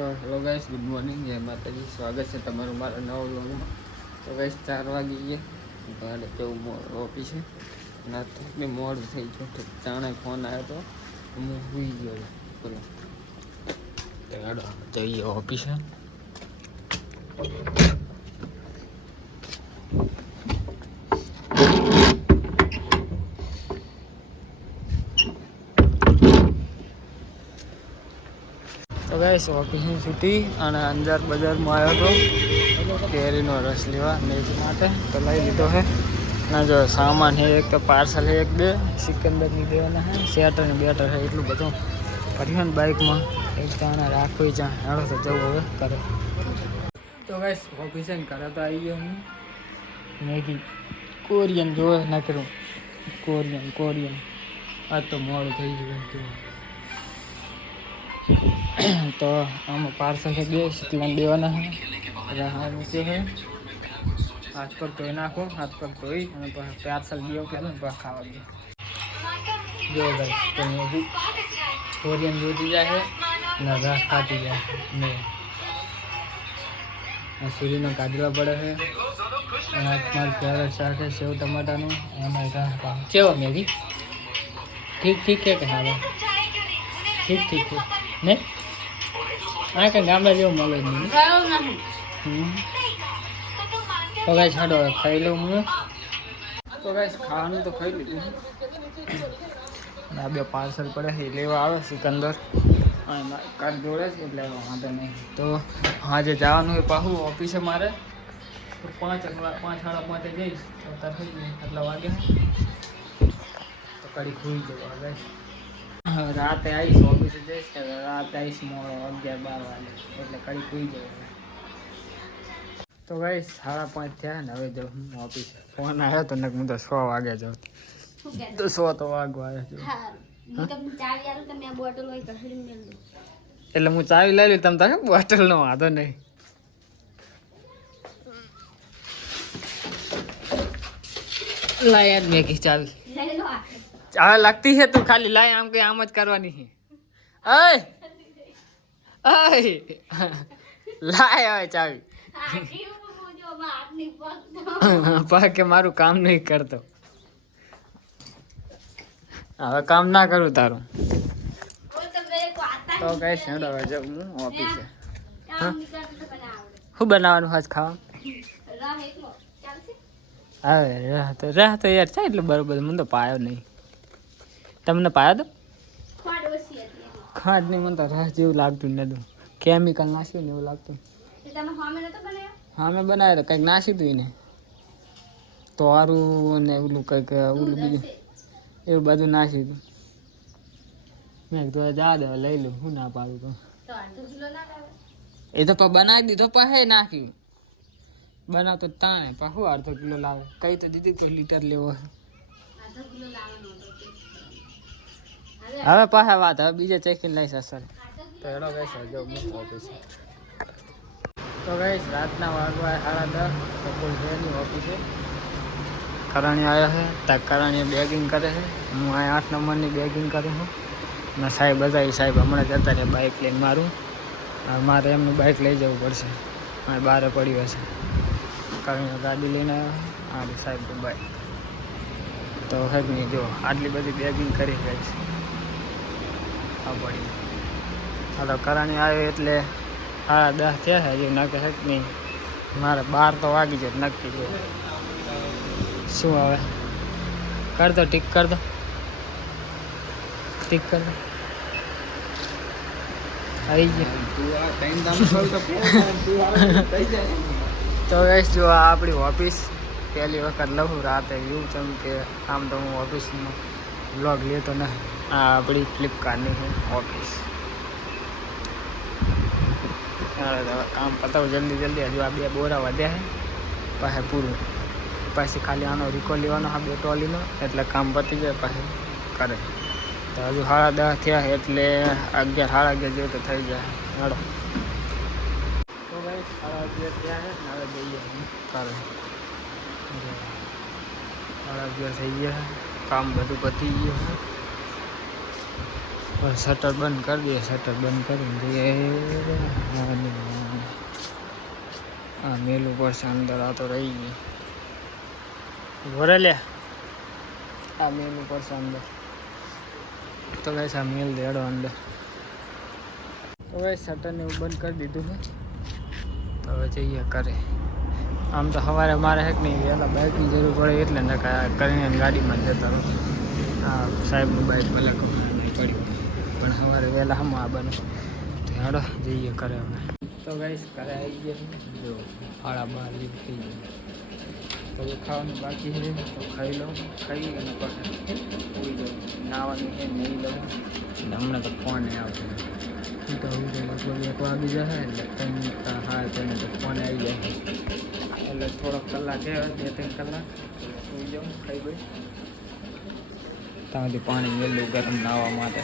તો hello guys, good morning, જય માતાજી. સ્વાગત છે તમારું મારા નવા વ્લોગમાં. તો ગાઈસ 4 વાગી ગયા, ગાડે કેવું ઓફિસે નાથી મેં મોડું થઈ ગયું. જાણે ફોન આવ્યો તો હું સુઈ ગયો. બોલો ગાડો જઈએ ઓફિસે. તો ગાઈસ ઓફિસની છૂટી અને અંજાર બજારમાં આવ્યો હતો કેરીનો રસ લેવા મેચ માટે. તો લઈ લીધો છે. ના જો સામાન છે, એક તો પાર્સલ છે, એક બે સિકંદરની દેવાના છે, સેટર ને બેટર છે, એટલું બધું ભર્યું ને બાઇકમાં. એક જાણે રાખવી જ્યાં હેડો તો જવું હવે કરે. તો ગાઈસ ઓફિસે ને કરે તો આવી ગયો હું. મેગી કોરિયન જોવે ના કરું, કોરિયન આ તો મોડું થઈ ગયું. તો આમાં પાર્સલ છે, બે સિકંદર દેવાના છે. હા મૂકે છે, હાથ પર ધોઈ નાખો, હાથ પર ધોઈ અને પછી પાર્સલ દીવો કે પછી ખાવા દો. જો ભાઈ તો મેગી કોરિયન જોતી જાય ને રસ ખાતી જાય ને સૂરીનો કાઢવા પડે છે. અને મારું ફેવરેટ શાક છે સેવ ટમાટાનું. એમાં રસ ખાવા કેવો મેગી ઠીક છે કે હા ઠીક છે ને આ કંઈ ગામડા જેવું મળે જ નહીં. તો ગાઈસ છાડો ખાઈ લઉં હું. તો ગાઈસ ખાવાનું તો ખાઈ લીધું. આ બે પાર્સલ પડે છે લેવા આવે સિકંદર અને કાર જોડે છે એટલે વાંધો નહીં. તો આજે જવાનું હોય પાછું ઓફિસે મારે. તો 5 સાડા 5 જઈશ તો થઈ જાય એટલા વાગે. તો કડી ખુઈ જવા ગાઈસ. રાતે આવીશ ઓફિસે જઈશ કે રાતે આવીશ મોડો 11-12 વાગે એટલે કડી ખુઈ જવા. તો ગાઈસ 5:30 થયા ને હવે જાઉં હું ઓફિસે. ફોન આવ્યો તો ને હું તો 6 વાગે જાઉં. તો 100 તો વાગવા આવ્યો એટલે હું ચાવી લઈ લઉં. તમે તારે બોટલ નો વાંધો નહીં. લાય યાર મેં કી ચાવી હવે લાગતી છે. તું ખાલી લાય, આમ કઈ આમ જ કરવાની છે. લાય હવે ચાવી. પા કે મારું કામ નહીં કરતો. હવે કામ ના કરું તારું. તો કઈ છેડો હવે જાઉં હું ઓફિસે. શું બનાવવાનું આજ ખાવા? હવે રાહ તો યાર છે એટલે બરોબર. મને તો પાયો નહીં. તમને પાયો તો ખાંડ નહીં. મને તો રસ જેવું લાગતું નતું. કેમિકલ નાખ્યું ને એવું લાગતું. હા મેં બનાવ્યો તો કંઈક નાસી હતું એને તો સારું ને ઓલું કંઈક ઓલું બીજું એવું બધું નાસી હતું. મેં તો જા દે લઈ લઉં. શું ના પાડું તો એ તો બનાવી દીધો પછી નાખ્યું. બનાવતો તાણે પાછું અડધો કિલો લાવે. કઈ તો દીદી કોઈ લીટર લેવો. હવે પાછા વાત હવે બીજે ચેકીને લઈશ અસર. તો એનો કઈશ જો ઓફિસે. તો કઈશ રાતના વાગવા 10:30 તો કોઈ છે નહીં ઓફિસે. કરાણી આવ્યા છે ત્યાં કરાણી બેગિંગ કરે છે. હું અહીં 8 નંબરની બેગિંગ કરું છું. ને સાહેબ બધા સાહેબ હમણાં જતા રહ્યા બાઇક લઈને. મારે એમનું બાઇક લઈ જવું પડશે. મારે બહાર પડ્યું હશે. કરાણી ગાડી લઈને આવ્યો આ સાહેબ બાઇક. તો હેક નહીં જો આટલી બધી બેગિંગ કરી ગઈ છે આ પડી. હાલો કરાણી આવ્યો એટલે 10:30 થયા છે હજી નાખે હેક નહીં. મારે 12 તો વાગી જાય નક્કી છે. શું હવે કર દો ટીક કર દો આવી ગયો. તો ગાઈસ જો આ આપણી ઓફિસ પહેલી વખત લઉં રાતે વ્યૂ. જેમ કે આમ તો હું ઓફિસનો બ્લોગ લેતો ને. આ આપણી ફ્લિપકાર્ટની છે ઓફિસ. કામ પતાવું જલ્દી. હજુ આ 2 બોરા વધ્યા છે પછી પૂરું. પછી ખાલી આનો રિકો લેવાનો આ 2 ટ્રોલીનો એટલે કામ પતી જાય પછી કરે. તો હજુ 10:30 થયા એટલે 11 સાડા 11 જેવું તો થઈ જાય. હાલો તો ભાઈ 11:30 થયા છે ને હવે જઈએ કરે. 11:30 થઈ ગયા. કામ બધું પતી ગયું. શટર બંધ કરી દઈએ. શટર બંધ કરીને પડશે અંદર. આ તો રહી ગઈ ભરે લે. આ મેલ પડશે અંદર. તો ગાઈસ આ મેલ દેડો અંદર. તો ગાઈસ શટરને બંધ કરી દીધું છે. તો હવે જઈએ કરે. આમ તો સવારે મારે હેક નહીં વહેલા બાઇકની જરૂર પડે એટલે ને કરીને ગાડીમાં જતા રહો. આ સાહેબનું બાઇક ભલે પડી પણ સવારે વહેલા હમ આવવાનું. તો હેડો જઈએ કરે હવે. તો ગાઈસ કરે આવી ગયા જો 12:30 થઈ ગયા. તો ખાવાનું બાકી છે તો ખાઈ લઉં. ખાઈ અને પછી ઉઈ જાઉં. નાવાનું છે નહીં લઉં. અને હમણાં તો ફોન આવશે. તો લગભગ 1 વાગી જશે એટલે 3 તો ફોન આવી જાય. એટલે થોડોક કલાક છે 2-3 કલાક સુઈ જાઉં ખાઈ ભાઈ. ત્યાંથી પાણી મેળવું ગરમ નાહવા માટે.